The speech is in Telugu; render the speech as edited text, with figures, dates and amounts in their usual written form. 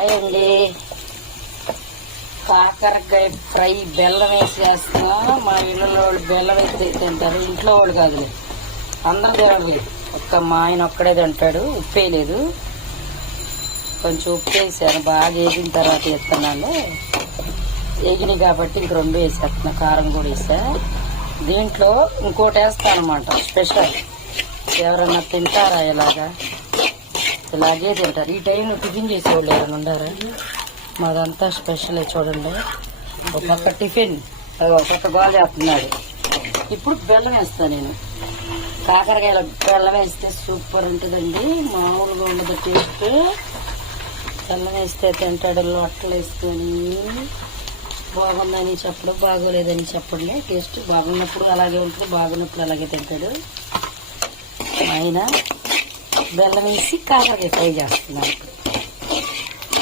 అయ్యండి కాకరకాయ ఫ్రై బెల్లం వేసి చేస్తున్నా. మా ఇళ్ళలో వాళ్ళు బెల్లం వేసి తింటారు, ఇంట్లో వాళ్ళు కాదు, అందరు దేవుడు. మా ఆయన ఒక్కడే తింటాడు. ఉప్పు వేయలేదు, కొంచెం ఉప్పు వేసాను. బాగా వేసిన తర్వాత వేస్తున్నాను. వేగినాయి కాబట్టి ఇంక 2 వేసేస్తున్నా, కారం కూడా వేసా. దీంట్లో ఇంకోటి వేస్తాను అనమాట, స్పెషల్. ఎవరన్నా తింటారా ఇలాగా? ఇలాగే తింటారు. ఈ టైంలో టిఫిన్ చేసేవాళ్ళు ఎవరైనా ఉండారా? మాదంతా స్పెషలే చూడండి. ఒక పక్క టిఫిన్, ఒక పక్క గోల్ చేస్తున్నాడు. ఇప్పుడు బెల్లం వేస్తాను నేను. కాకరకాయలో బెల్లం వేస్తే సూపర్ ఉంటుందండి, మామూలుగా ఉండదు టేస్ట్. బెల్లం వేస్తే తింటాడు, లొట్టలు వేసుకొని. బాగుందని చెప్పడం, బాగోలేదని చెప్పండి. టేస్ట్ బాగున్నప్పుడు అలాగే ఉంటుంది, బాగున్నప్పుడు అలాగే తింటాడు. ఆయన బెల్లం వేసి కాకరకాయ ఫ్రై చేస్తున్నాను.